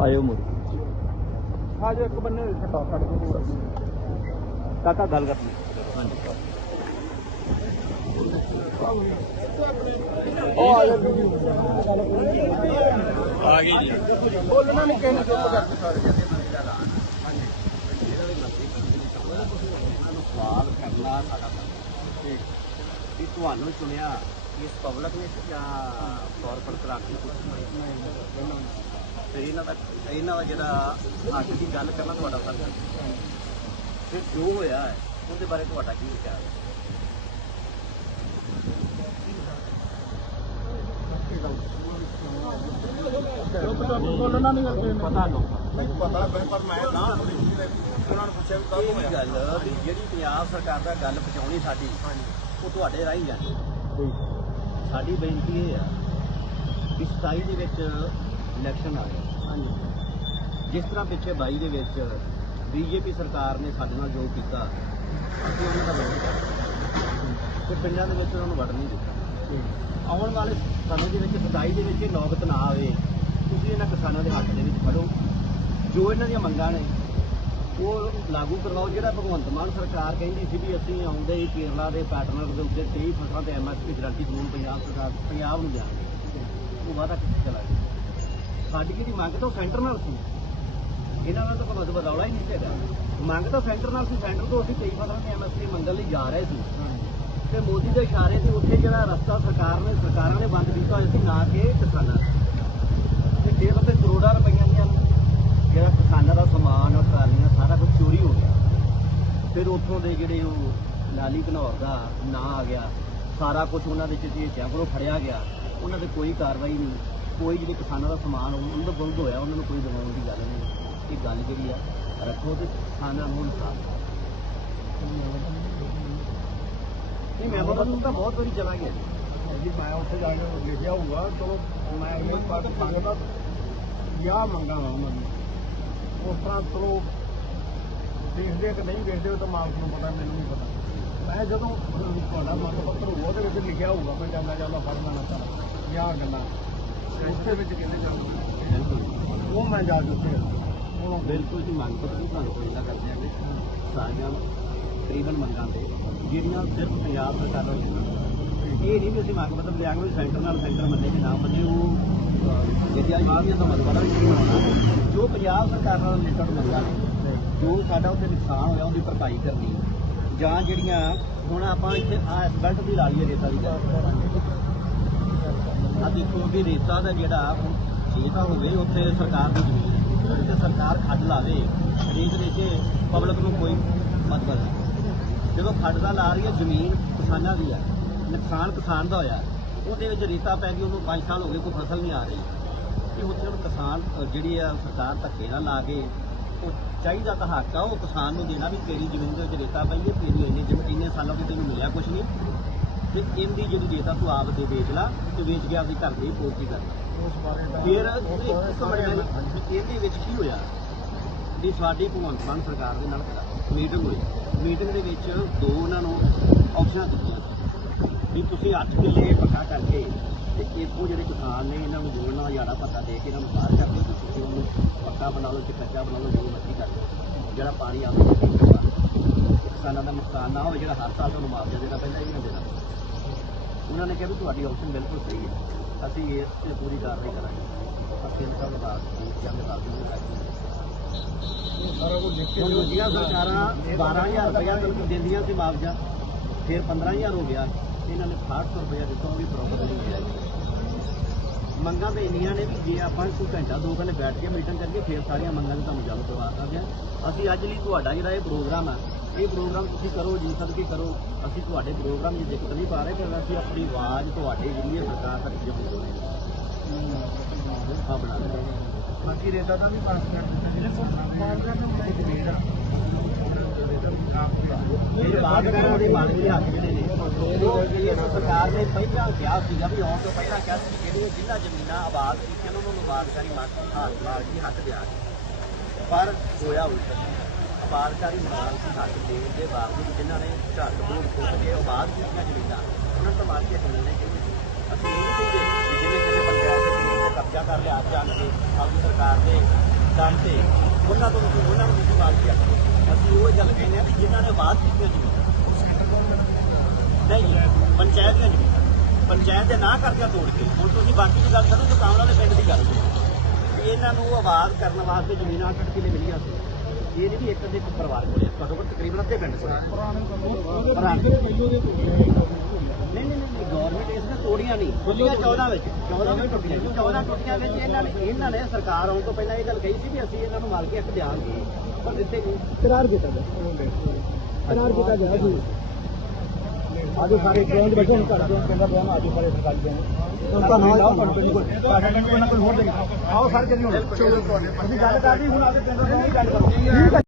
ਆਇਓ ਮੁੜ। ਆ ਜੋ ਇੱਕ ਬੰਨੇ ਛੱਟਾ ਕੱਢ ਦੋ ਕਾਕਾ ਗੱਲ ਕਰਨੀ ਹਾਂਜੀ। ਉਹ ਆ ਜਾ ਆ ਗਈ ਜੀ। ਬੋਲਣਾ ਨਹੀਂ ਕਿਸੇ ਨੇ ਚੁੱਪ ਕਰਕੇ ਸਾਰੇ ਸਵਾਲ ਕਰਨਾ ਸਾਡਾ ਫਰਜ਼ ਹੈ ਕਿ ਤੁਹਾਨੂੰ ਚੁਣਿਆ ਇਸ ਪਬਲਿਕ ਨੇ ਜਾਂ ਕਾਰਪੋਰੇਟ ਕਰਾਂਗੀ ਫਿਰ ਇਹਨਾਂ ਦਾ ਇਹਨਾਂ ਦਾ ਜਿਹੜਾ ਅੱਜ ਦੀ ਗੱਲ ਕਰਨਾ ਤੁਹਾਡਾ ਫਰਜ਼ ਹੈ। ਫਿਰ ਜੋ ਹੋਇਆ ਹੈ, ਉਹਦੇ ਬਾਰੇ ਤੁਹਾਡਾ ਕੀ ਵਿਚਾਰ ਹੈ? ਬੋਲਣਾ ਨਹੀਂ ਕਰਦੇ ਪਤਾ ਪਰ ਮੈਂ ਨਾ ਉਹਨਾਂ ਨੂੰ ਪੁੱਛਿਆ ਵੀ ਕਦੋਂ ਇਹ ਗੱਲ ਜਿਹੜੀ ਪੰਜਾਬ ਸਰਕਾਰ ਦਾ ਗੱਲ ਪਹੁੰਚਾਉਣੀ ਸਾਡੀ, ਉਹ ਤੁਹਾਡੇ ਰਾਹੀਂ ਜਾਣੀ ਸਾਡੀ ਬੇਨਤੀ ਇਹ ਆ ਕਿ 27 ਦੇ ਵਿੱਚ ਇਲੈਕਸ਼ਨ ਆ ਗਿਆ ਜਿਸ ਤਰ੍ਹਾਂ ਪਿੱਛੇ 22 ਦੇ ਵਿੱਚ ਬੀਜੇਪੀ ਸਰਕਾਰ ਨੇ ਸਾਡੇ ਨਾਲ ਜੋ ਕੀਤਾ, ਅਸੀਂ ਉਹਨਾਂ ਦਾ ਵਿਰੋਧ ਕਰਦੇ ਤੇ ਪਿੰਡਾਂ ਦੇ ਵਿੱਚ ਉਹਨਾਂ ਨੂੰ ਵੜ ਨਹੀਂ ਦਿੱਤਾ। ਆਉਣ ਵਾਲੇ ਸਮੇਂ ਦੇ ਵਿੱਚ 27 ਦੇ ਵਿੱਚ ਇਹ ਨੌਬਤ ਨਾ ਆਵੇ, ਤੁਸੀਂ ਇਹਨਾਂ ਕਿਸਾਨਾਂ ਦੇ ਹੱਕ ਦੇ ਵਿੱਚ ਖੜੋ। ਜੋ ਇਹਨਾਂ ਦੀਆਂ ਮੰਗਾਂ ਨੇ ਉਹ ਲਾਗੂ ਕਰਵਾਓ, ਜਿਹੜਾ ਭਗਵੰਤ ਮਾਨ ਸਰਕਾਰ ਕਹਿੰਦੀ ਸੀ ਵੀ ਅਸੀਂ ਆਉਂਦੇ ਹੀ ਕੇਰਲਾ ਦੇ ਪੈਟਰਨ ਦੇ ਉੱਤੇ 23 ਫਸਲਾਂ ਤੇ ਐਮਐਸਪੀ ਗਰੰਟੀ ਕਾਨੂੰਨ ਪੰਜਾਬ ਸਰਕਾਰ, ਪੰਜਾਬ ਨੂੰ ਦੇਣਗੇ ਉਹ ਵਾਅਦਾ ਕਿੱਥੇ ਚਲਾ ਗਿਆ? ਸਾਡੀ ਜਿਹੜੀ ਮੰਗ ਤਾਂ ਸੈਂਟਰ ਨਾਲ ਸੀ। ਇਹਨਾਂ ਨਾਲ ਤਾਂ ਕੋਈ ਮਤਲਬ ਹੀ ਨਹੀਂ ਸੀਗਾ ਮੰਗ ਤਾਂ ਸੈਂਟਰ ਨਾਲ ਸੀ, ਸੈਂਟਰ ਤੋਂ ਅਸੀਂ 23 ਫਸਲਾਂ ਤੇ ਐਮਐਸਪੀ ਮੰਗਣ ਲਈ ਜਾ ਰਹੇ ਸੀ। ਤੇ ਮੋਦੀ ਦੇ ਇਸ਼ਾਰੇ ਤੇ ਉੱਥੇ ਜਿਹੜਾ ਰਸਤਾ ਸਰਕਾਰ ਨੇ, ਸਰਕਾਰਾਂ ਨੇ ਬੰਦ ਕੀਤਾ ਹੋਇਆ ਸੀ, ਨਾ ਕਿ ਕਿਸਾਨਾਂ ਤੇ ਫਿਰ ਉੱਥੇ ਕਰੋੜਾਂ ਰੁਪਈਆਂ ਦੀਆਂ ਜਿਹੜਾ ਕਿਸਾਨਾਂ ਦਾ ਸਮਾਨ ਔਰ ਟਰਾਲੀਆਂ, ਸਾਰਾ ਕੁਝ ਚੋਰੀ ਹੋ ਗਿਆ। ਫਿਰ ਉੱਥੋਂ ਦੇ ਜਿਹੜੇ ਉਹ ਲਾਲੀ ਘਨੌਰ ਦਾ ਨਾਂ ਆ ਗਿਆ। ਸਾਰਾ ਕੁਝ ਉਹਨਾਂ ਦੇ ਚ ਕੋਲੋਂ ਫੜਿਆ ਗਿਆ। ਉਹਨਾਂ ਤੇ ਕੋਈ ਕਾਰਵਾਈ ਨਹੀਂ। ਕੋਈ ਜਿਹੜੇ ਕਿਸਾਨਾਂ ਦਾ ਸਮਾਨ ਉਹਨਾਂ ਦਾ ਬੰਦ ਹੋਇਆ, ਉਹਨਾਂ ਨੂੰ ਕੋਈ ਦਿਵਾਉਣ ਦੀ ਗੱਲ ਨਹੀਂ। ਇਹ ਗੱਲ ਜਿਹੜੀ ਆ, ਰੱਖੋ ਤੇ ਕਿਸਾਨਾਂ ਨੂੰ ਇਨਸਾਫ। ਨਹੀਂ, ਮੈਂ ਬੋਲਾਂ ਤਾਂ ਬਹੁਤ ਵਾਰੀ ਚਲਾ ਗਿਆ। ਜੀ ਮੈਂ ਉੱਥੇ ਜਾ ਕੇ ਲਿਖਿਆ ਹੋਊਗਾ। ਚਲੋ, ਮੈਂ ਅਗਲੇ ਪਾਸ ਮੰਗਦਾ। ਯਾ ਮੰਗਾ ਵਾ ਉਹਨਾਂ ਨੂੰ ਉਸ ਤਰ੍ਹਾਂ ਚਲੋ, ਦੇਖਦੇ ਕਿ ਨਹੀਂ ਦੇਖਦੇ ਉਹ ਤਾਂ ਮਾਲਕ ਨੂੰ ਪਤਾ, ਮੈਨੂੰ ਨਹੀਂ ਪਤਾ। ਮੈਂ ਜਦੋਂ, ਤੁਹਾਡਾ ਮੰਗ ਪੱਤਰ ਹੋਊਗਾ, ਉਹਦੇ ਵਿੱਚ ਲਿਖਿਆ ਹੋਊਗਾ ਕੋਈ ਜਾਂਦਾ ਜਾਂਦਾ ਫੜਨਾ ਨਾ ਕਰ ਯਾ ਗੱਲਾਂ। ਉਸਦੇ ਵਿੱਚ ਕਿਹਨੇ ਜਾਊਗਾ ਉਹ ਮੈਂ ਜਾ ਕੇ ਉੱਥੇ ਉਹਨੂੰ ਬਿਲਕੁਲ ਜੀ, ਮੰਗ ਪੱਤਰ ਤੁਹਾਨੂੰ ਕੋਈ ਨਾ ਕਰ ਦਿਆਂਗੇ ਸਾਰੀਆਂ ਤਕਰੀਬਨ ਮੰਗਾਂ ਤੇ ਜਿਹੜੀਆਂ ਸਿਰਫ ਪੰਜਾਬ ਸਰਕਾਰ ਨੂੰ ਇਹ ਨਹੀਂ ਵੀ ਅਸੀਂ ਮੰਗ ਪੱਤਰ ਲਿਆਂਗੇ ਵੀ ਸੈਂਟਰ ਨਾਲ ਸੈਂਟਰ ਮੰਨੇ ਕਿ ਨਾ ਮੰਨੇ, ਉਹ ਜਿਹੜੀਆਂ ਜਿਹੜੀਆਂ ਦਾ ਮਤਲਬ ਹੈ ਕਿ ਹੋਣਾ ਜੋ ਪੰਜਾਬ ਸਰਕਾਰ ਨਾਲ ਰਿਲੇਟਡ ਮੰਗਾਂ ਨੇ ਜੋ ਸਾਡਾ ਉੱਥੇ ਨੁਕਸਾਨ ਹੋਇਆ, ਉਹਦੀ ਭਰਪਾਈ ਕਰਨੀ ਜਾਂ ਜਿਹੜੀਆਂ, ਹੁਣ ਆਪਾਂ ਇੱਥੇ ਆ ਐਸਬਲਟ ਦੀ ਲਾ ਲਈਏ ਰੇਤਾ ਦੀ ਆ ਦੇਖੋ ਵੀ ਰੇਤਾ ਦਾ ਜਿਹੜਾ, ਹੁਣ ਜੇ ਤਾਂ ਹੋਵੇ ਉੱਥੇ ਸਰਕਾਰ ਦੀ ਜ਼ਮੀਨ ਹੈ। ਤੇ ਸਰਕਾਰ ਖੱਡ ਲਾਵੇ ਇਹਦੇ ਵਿੱਚ ਪਬਲਿਕ ਨੂੰ ਕੋਈ ਮਤਲਬ ਨਹੀਂ। ਜਦੋਂ ਖੱਡ ਦਾ ਲਾ ਰਹੀ ਹੈ, ਜ਼ਮੀਨ ਕਿਸਾਨਾਂ ਦੀ ਹੈ। ਨੁਕਸਾਨ ਕਿਸਾਨ ਦਾ ਹੋਇਆ। ਉਹਦੇ ਵਿੱਚ ਰੇਤਾ ਪੈ ਗਈ ਉਹਨੂੰ 5 ਸਾਲ ਹੋ ਗਏ, ਕੋਈ ਫਸਲ ਨਹੀਂ ਆ ਰਹੀ। ਕਿ ਉੱਥੇ ਹੁਣ ਕਿਸਾਨ ਜਿਹੜੀ ਆ ਸਰਕਾਰ ਧੱਕੇ ਨਾਲ ਲਾ ਕੇ, ਉਹ ਚਾਹੀਦਾ ਤਾਂ ਹੱਕ ਆ, ਉਹ ਕਿਸਾਨ ਨੂੰ ਦੇਣਾ ਵੀ ਤੇਰੀ ਜ਼ਮੀਨ ਦੇ ਵਿੱਚ ਰੇਤਾ ਪਈ ਹੈ ਤੇਰੀ ਇੰਨੇ ਜਿਵੇਂ ਇੰਨੇ ਸਾਲਾਂ ਤੋਂ ਤੈਨੂੰ ਮਿਲਿਆ ਕੁਝ ਨਹੀਂ। ਤੇ ਇਹਦੀ ਜਿਹੜੀ ਰੇਤਾ ਤੂੰ ਆਪ ਦੇ ਵੇਚ ਲਾ ਤੇ ਵੇਚ ਕੇ ਆਪਦੀ ਘਰ ਦੀ ਪੂਰਤੀ ਕਰ। ਉਸ ਫਿਰ ਇੱਕ ਮਿੰਟ ਇਹਦੇ ਵਿੱਚ ਕੀ ਹੋਇਆ? ਵੀ ਸਾਡੀ ਭਗਵੰਤ ਮਾਨ ਸਰਕਾਰ ਦੇ ਨਾਲ ਮੀਟਿੰਗ ਹੋਈ। ਮੀਟਿੰਗ ਦੇ ਵਿੱਚ ਦੋ ਉਹਨਾਂ ਨੂੰ ਆਪਸ਼ਨਾਂ ਦਿੱਤੀਆਂ ਵੀ ਤੁਸੀਂ 8 ਕਿੱਲੇ ਪੱਕਾ ਕਰਕੇ ਤੇ ਇੱਕੋ ਜਿਹੜੇ ਕਿਸਾਨ ਨੇ, ਇਹਨਾਂ ਨੂੰ ਜੋੜਨਾ ਹਜ਼ਾਰਾ ਪੱਕਾ ਦੇ ਕੇ ਇਹਨਾਂ ਨੂੰ ਬਾਹਰ ਕਰ ਦਿਓ ਤੁਸੀਂ ਉਹਨੂੰ ਪੱਕਾ ਬਣਾ ਲਓ ਤੇ ਕੱਚਾ ਬਣਾ ਲਓ, ਜੋ ਮਰਜ਼ੀ ਕਰ ਲਓ। ਜਿਹੜਾ ਪਾਣੀ ਆਵੇ ਤੇ ਕਿਸਾਨਾਂ ਦਾ ਨੁਕਸਾਨ ਨਾ ਹੋਵੇ, ਜਿਹੜਾ ਹਰ ਸਾਲ ਤੁਹਾਨੂੰ ਮੁਆਵਜ਼ਾ ਦੇਣਾ ਪੈਂਦਾ, ਇਹ ਵੀ ਦੇਣਾ ਉਹਨਾਂ ਨੇ ਕਿਹਾ ਵੀ ਤੁਹਾਡੀ ਆਪਸ਼ਨ ਬਿਲਕੁਲ ਸਹੀ ਹੈ। ਅਸੀਂ ਇਸ ਤੇ ਪੂਰੀ ਕਾਰਵਾਈ ਕਰਾਂਗੇ। ਅਸੀਂ ਇਹਨਾਂ ਦਾ ਬਾਤ ਜਾਂਦੇ ਬਾਤ ਨਹੀਂ ਕਰਾਂਗੇ। ਸਾਰਾ ਕੁਝ ਲਿਖ ਕੇ ਦੂਜੀਆਂ ਸਰਕਾਰਾਂ 12000 ਰੁਪਇਆ ਤੱਕ ਦਿੰਦੀਆਂ ਸੀ ਮੁਆਵਜ਼ਾ, ਫਿਰ 15000 ਹੋ ਗਿਆ। ਇਹਨਾਂ ਨੇ 60 ਰੁਪਇਆ ਦਿੱਤਾ ਉਹ ਵੀ ਬਰੋਬਰ ਨਹੀਂ ਗਿਆ ਮੰਗਾਂ ਤੇ ਇੰਨੀਆਂ ਨੇ ਵੀ ਜੇ ਆਪਾਂ ਕੋਈ ਘੰਟਾ ਦੋ ਘੰਟੇ ਬੈਠ ਕੇ ਮੀਟਿੰਗ ਕਰਕੇ ਫਿਰ ਸਾਰੀਆਂ ਮੰਗਾਂ ਨੂੰ ਤੁਹਾਨੂੰ ਜਾਣੂ ਕਰਵਾ ਸਕਦੇ ਹਾਂ ਅਸੀਂ ਅੱਜ ਲਈ ਤੁਹਾਡਾ ਜਿਹੜਾ ਇਹ ਪ੍ਰੋਗਰਾਮ ਆ ਇਹ ਪ੍ਰੋਗਰਾਮ ਤੁਸੀਂ ਕਰੋ ਜੀ ਸਦਕੇ ਕਰੋ। ਅਸੀਂ ਤੁਹਾਡੇ ਪ੍ਰੋਗਰਾਮ ਦੀ ਦਿੱਕਤ ਨਹੀਂ ਪਾ ਰਹੇ ਪਰ ਅਸੀਂ ਆਪਣੀ ਆਵਾਜ਼ ਤੁਹਾਡੇ ਜਿਹੜੀ ਹੈ ਸਰਕਾਰ ਤੱਕ ਪਹੁੰਚਾਉਣੀ ਹੈ। ਆ ਬਣਾ ਲਓ ਬਾਕੀ ਰੇਤਾ ਦਾ ਵੀ ਪਾਸ ਕਰ ਦਿੱਤਾ ਜਿਹੜੇ ਮਾਰਦਾ ਨਾ ਮੈਂ ਇੱਕ ਵੀਰ ਇਹ ਬਾਤ ਕਰਨ ਦੇ ਮਾਲਕ ਦੇ ਹੱਥ ਜਿਹੜੇ ਨੇ ਸਰਕਾਰ ਨੇ ਪਹਿਲਾਂ ਕਿਹਾ ਸੀਗਾ ਵੀ ਆਉਣ ਤੋਂ ਪਹਿਲਾਂ ਕਿਹਾ ਸੀ ਜਿਹੜੀਆਂ ਜਿਨ੍ਹਾਂ ਜ਼ਮੀਨਾਂ ਆਬਾਦ ਕੀਤੀਆਂ ਉਹਨਾਂ ਨੂੰ ਆਬਾਦਕਾਰੀ ਮਾਲਕ ਹੱਥ ਮਾਲਕੀ ਹੱਕ ਦਿਆਂਗੇ ਪਰ ਹੋਇਆ ਉਲਟਾ ਆਬਾਦਕਾਰੀ ਮਾਲਕੀ ਹੱਕ ਦੇਣ ਦੇ ਬਾਵਜੂਦ ਜਿਨ੍ਹਾਂ ਨੇ ਝੱਟ ਬੋੜ ਪੁੱਟ ਕੇ ਆਬਾਦ ਕੀਤੀਆਂ ਜ਼ਮੀਨਾਂ, ਉਹਨਾਂ ਤੋਂ ਮਾਲਕੀ ਹੱਕ ਮਿਲਣੇ ਅਸੀਂ ਇਹ ਕਹਿੰਦੇ ਕਿ ਜਿਵੇਂ ਕਿਸੇ ਪੰਚਾਇਤ ਦੇ ਜ਼ਮੀਨ ਤੇ ਕਬਜ਼ਾ ਕਰ ਲਿਆ ਜਾਣ ਕੇ ਆਪਣੀ ਸਰਕਾਰ ਦੇ ਦੰਦ ਤੇ ਉਹਨਾਂ ਤੋਂ ਤੁਸੀਂ ਉਹਨਾਂ ਨੂੰ ਤੁਸੀਂ ਮਾਲਕੀ ਹੱਕ ਅਸੀਂ ਉਹ ਗੱਲ ਕਹਿੰਦੇ ਆ ਵੀ ਜਿਨ੍ਹਾਂ ਨੇ ਆਬਾਦ ਕੀਤੀਆਂ ਜ਼ਮੀਨਾਂ ਨਹੀਂ ਜੀ, ਪੰਚਾਇਤ ਦੀਆਂ ਜ਼ਮੀਨਾਂ ਪੰਚਾਇਤ ਦੇ ਨਾ ਕਰਜ਼ਾ ਤੋੜ ਕੇ ਹੁਣ ਤੁਸੀਂ ਬਾਕੀ ਦੀ ਗੱਲ ਕਰੋ ਜੋ ਕਾਮਲਾ ਦੇ ਪਿੰਡ ਦੀ ਗੱਲ ਵੀ ਇਹਨਾਂ ਨੂੰ ਆਬਾਦ ਕਰਨ ਵਾਸਤੇ ਜ਼ਮੀਨਾਂ ਕੱਟ ਕੇ ਮਿਲੀਆਂ ਸੀ। ਇਹ ਨਹੀਂ ਵੀ ਇੱਕ ਦੇ ਇੱਕ ਪਰਿਵਾਰ ਕੋਲੇ ਘੱਟੋ ਘੱਟ ਤਕਰੀਬਨ ਅੱਧੇ ਪਿੰਡ ਕੋਲੇ ਨਹੀਂ ਨਹੀਂ ਨਹੀਂ ਗਵਰਨਮੈਂਟ ਇਸ ਨੇ ਤੋੜੀਆਂ ਨਹੀਂ। ਟੁੱਟੀਆਂ 14 ਵਿੱਚ 14 ਵਿੱਚ ਟੁੱਟੀਆਂ 14 ਟੁੱਟੀਆਂ ਵਿੱਚ ਇਹਨਾਂ ਨੇ ਇਹਨਾਂ ਨੇ ਸਰਕਾਰ ਆਉਣ ਤੋਂ ਪਹਿਲਾਂ ਇਹ ਗੱਲ ਕਹੀ ਸੀ ਵੀ ਅਸੀਂ ਇਹਨਾਂ ਨੂੰ ਮਾਲਕੀ ਹੱਕ ਦਿਆਂਗੇ ਪਰ ਦਿੱਤੇ ਨਹੀਂ। ਕਰਾਰ ਕੀਤਾ ਗਿਆ। ਕਰਾਰ ਕੀਤਾ ਗਿਆ ਜੀ। ਆਜੋ ਸਾਰੇ ਜੋਨ ਬੈਠੇ ਹੁਣ ਘਰ ਜੋਨ ਕਹਿੰਦਾ ਬਿਆਨ ਆਜੋ ਸਾਰੇ ਸਰਕਾਰੀ ਜੋਨ ਧੰਨਵਾਦ ਤੁਹਾਨੂੰ ਕੋਈ ਕੋਈ ਹੋਰ ਦੇ ਆਓ। ਸਾਰੇ ਜਣੇ ਹੁਣ। ਅਸੀਂ ਗੱਲ ਕਰਦੀ ਹੁਣ ਆਦੇ ਪਿੰਡ ਤੋਂ ਗੱਲ ਕਰੋ।